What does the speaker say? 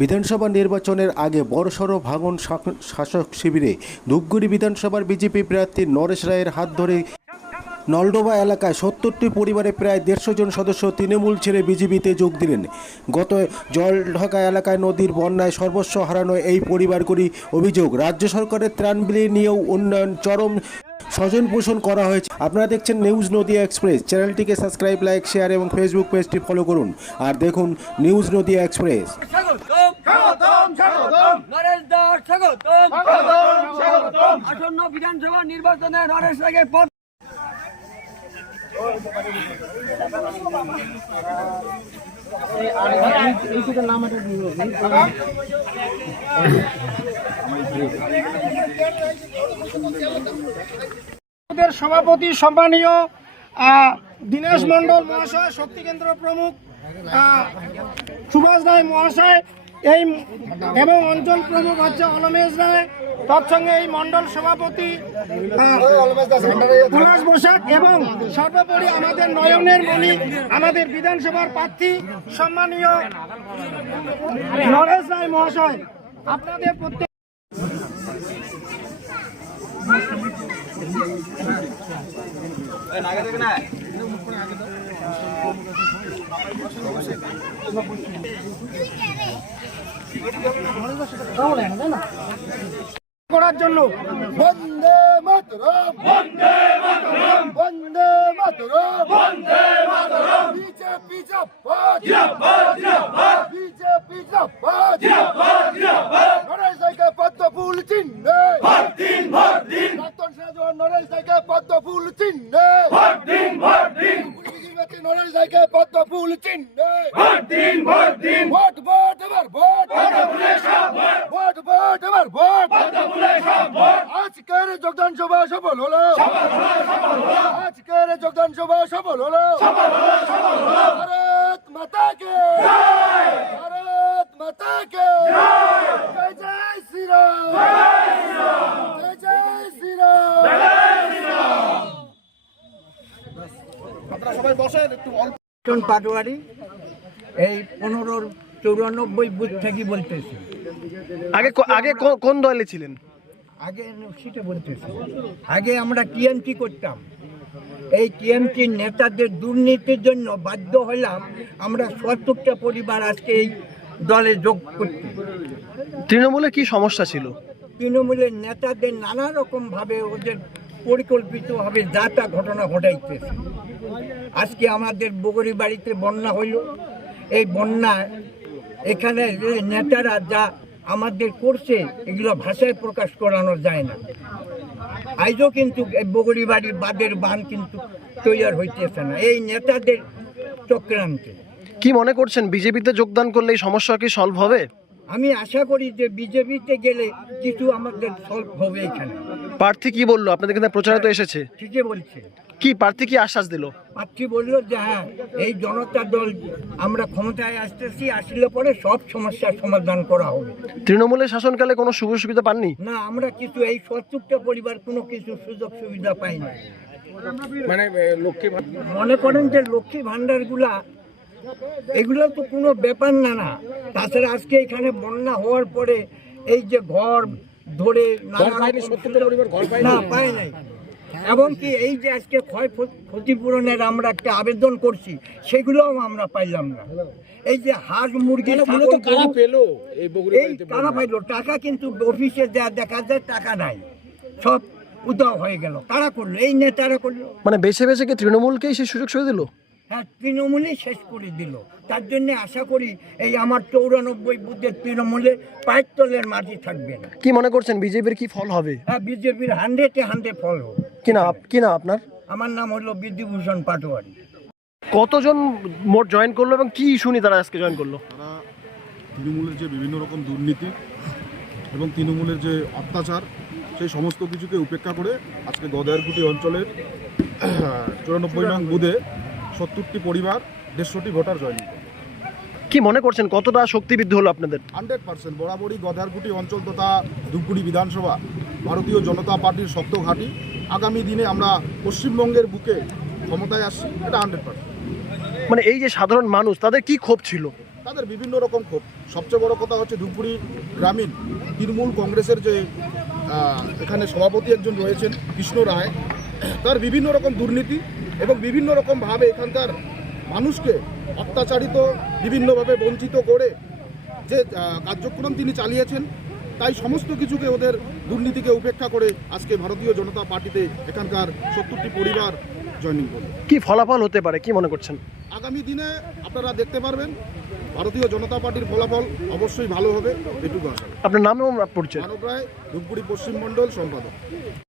বিধানসভা নির্বাচনের আগে বড়সড় ভাঙন শাসক শিবিরে ধূপগুড়ি বিধানসভার বিজেপি প্রার্থী নরেশ রায়ের হাত ধরে নলডোবা এলাকায় ৭০টি পরিবারে প্রায় ১৫০ জন সদস্য তৃণমূল ছেড়ে বিজেপিতে যোগ দিলেন। গত জলঢাকা এলাকায় নদীর বন্যায় সর্বস্ব হারানো এই পরিবারগুলি অভিযোগ, রাজ্য সরকারের ত্রাণ বিলি নিয়েও উন্নয়ন চরম স্বজন পোষণ করা হয়েছে। আপনারা দেখছেন নিউজ নদিয়া এক্সপ্রেস। চ্যানেলটিকে সাবস্ক্রাইব, লাইক, শেয়ার এবং ফেসবুক পেজটি ফলো করুন। আর দেখুন নিউজ নদিয়া এক্সপ্রেস। আসন্ন বিধানসভা নির্বাচনে নরেশ রায়কে সভাপতি সম্মানীয় দীনেশ মন্ডল মহাশয়, শক্তি কেন্দ্র প্রমুখ সুভাষ রায় মহাশয় এই এবং অঞ্চল প্রমুখ হচ্ছে অলমেশ রায়, তৎসঙ্গে এই মন্ডল সভাপতি উল্লাস বসাক এবং সর্বোপরি আমাদের নয়নের মণি আমাদের বিধানসভার প্রার্থী সম্মানীয় নরেশ রায় মহাশয়, আপনাদের প্রত্যেক করার জন্য বন্দে মাতরম, বন্দে মাতরম, বন্দে মাতরম, বন্দে মাতরম। বিজেপি জিন্দাবাদ, জিন্দাবাদ, জিন্দাবাদ। বিজেপি জিন্দাবাদ, জিন্দাবাদ, জিন্দাবাদ। নরেশ রায়কে পদ্ম ফুল চিহ্নে ভোট দিন, ভোট দিন। প্রাক্তন সেনাজওয়ান নরেশ রায়কে পদ্ম ফুল চিহ্নে ভোট দিন, ভোট দিন। বিজেপি নরেশ রায়কে পদ্ম ফুল চিহ্নে ভোট দিন, ভোট দিন। ভোট ভোট এবার ভোট, পদ্ম ফুলের সব ভোট, ভোট ভোট এবার ভোট, পদ্ম ফুলের সব ভোট। আজকের যোগদান সভা সফল হলো, আজকের যোগদান সভা সফল হলো। ভারত মাতা কে জয়, ভারত মাতা কে জয়, জয় জয় শ্রীরাম, জয় জয় শ্রীরাম, জয় জয় শ্রীরাম। আপনারা সবাই বসেন একটু। পাটোয়ারি এই 1594 বুথ থেকে বলতেছি। আগে কোন দলে ছিলেন? আগে সেটা বলতেছি, আগে আমরা টিএমসি করতাম। এই টিএমসির নেতাদের দুর্নীতির জন্য বাধ্য হলাম আমরা ৭০টা পরিবার আজকে এই দলে যোগ করতে। তৃণমূলে কি সমস্যা ছিল? তৃণমূলের নেতাদের নানা রকমভাবে ওদের পরিকল্পিতভাবে যা তা ঘটনা ঘটাইতেছে। আজকে আমাদের বগরি বাড়িতে বন্যা হইল, এই বন্যায় এখানে নেতারা যা আমাদের করছে এগুলো ভাষায় প্রকাশ করানো যায় না। আজও কিন্তু এই বগরি বাড়ির বাঁধের বাঁধ কিন্তু তৈরি হইতেছে না এই নেতাদের চক্রান্তে। কি মনে করছেন বিজেপিতে যোগদান করলে এই সমস্যা কি সলভ হবে? আমি আশা করি যে বিজেপিতে গেলে কিছু আমাদের সলভ হবে। এখানে প্রার্থী কি বললো? আপনাদের এখানে প্রচারে তো এসেছে, ঠিকই বলছে। কি প্রার্থী কি আশ্বাস দিল? প্রার্থী বললো যে হ্যাঁ, এই জনতা দল আমরা ক্ষমতায় আসতেছি, আসলে পরে সব সমস্যার সমাধান করা হবে। তৃণমূলের শাসনকালে কোনো সুযোগ সুবিধা পাননি? না, আমরা কিছু এই ৭০টা পরিবার কোনো কিছু সুযোগ সুবিধা পাই না। মানে লক্ষ্মী মনে করেন যে লক্ষ্মী ভান্ডারগুলা এগুলো তো কোনো ব্যাপার না। তাছাড়া আজকে এখানে বন্যা হওয়ার পরে এই যে ঘর ধরে না পায় নাই, এবং কি এই যে আজকে ক্ষতিপূরণের আমরা একটা আবেদন করছি সেগুলোও আমরা পাইলাম না। এই যে হাঁস মুরগি কারা পাইলো টাকা, কিন্তু অফিসে যা দেখা যায় টাকা নাই, সব উদাও হয়ে গেল। কারা করলো? এই নেতারা করলো। মানে বেছে বেছে কি তৃণমূলকেই সেই সুযোগ সুবিধা দিল? হ্যাঁ, তৃণমূলই শেষ করে দিল। তার জন্য আশা করি এই আমার 94 বুথের তৃণমূলে পায়ের তলের মাটি থাকবে না। কি মনে করছেন বিজেপির কি ফল হবে? হ্যাঁ, বিজেপির 100-100 ফল হবে। কি না আপনার? আমার নাম হলো বিদ্যুভূষণ পাটোয়ারি। কতজন মোট জয়েন করলো এবং কি ইস্যু নিয়ে তারা আজকে জয়েন করলো? তারা তৃণমূলের যে বিভিন্ন রকম দুর্নীতি এবং তৃণমূলের যে অত্যাচার, সেই সমস্ত কিছুকে উপেক্ষা করে আজকে গদায়ারকুটি অঞ্চলের 94 নং বুথে 70টি পরিবার 150টি ভোটার জয়েন করে। কি মনে করছেন কতটা শক্তিবৃদ্ধি হলো আপনাদের? 100% বরাবরই গদায়ারকুটি অঞ্চল তথা ধূপগুড়ি বিধানসভা ভারতীয় জনতা পার্টির শক্ত ঘাঁটি। আগামী দিনে আমরা পশ্চিমবঙ্গের বুকে ক্ষমতায় আসছি, এটা 100%। মানে এই যে সাধারণ মানুষ তাদের কি ক্ষোভ ছিল? তাদের বিভিন্ন রকম ক্ষোভ। সবচেয়ে বড় কথা হচ্ছে ধূপগুড়ি গ্রামীণ তৃণমূল কংগ্রেসের যে এখানে সভাপতি একজন রয়েছেন কৃষ্ণ রায়, তার বিভিন্ন রকম দুর্নীতি এবং বিভিন্ন রকমভাবে এখানকার মানুষকে অত্যাচারিত, বিভিন্নভাবে বঞ্চিত করে যে কার্যক্রম তিনি চালিয়েছেন, তাই সমস্ত কিছুকে, ওদের দুর্নীতিকে উপেক্ষা করে আজকে ভারতীয় জনতা পার্টিতে এখানকার 70টি পরিবার জয়েনিং করবে। কি ফলাফল হতে পারে, কি মনে করছেন? আগামী দিনে আপনারা দেখতে পারবেন ভারতীয় জনতা পার্টির ফলাফল অবশ্যই ভালো হবে, এটুকু আশা। আপনার নাম এবং পরিচয়? মানব রায়, ধূপগুড়ি পশ্চিম মণ্ডল সম্পাদক।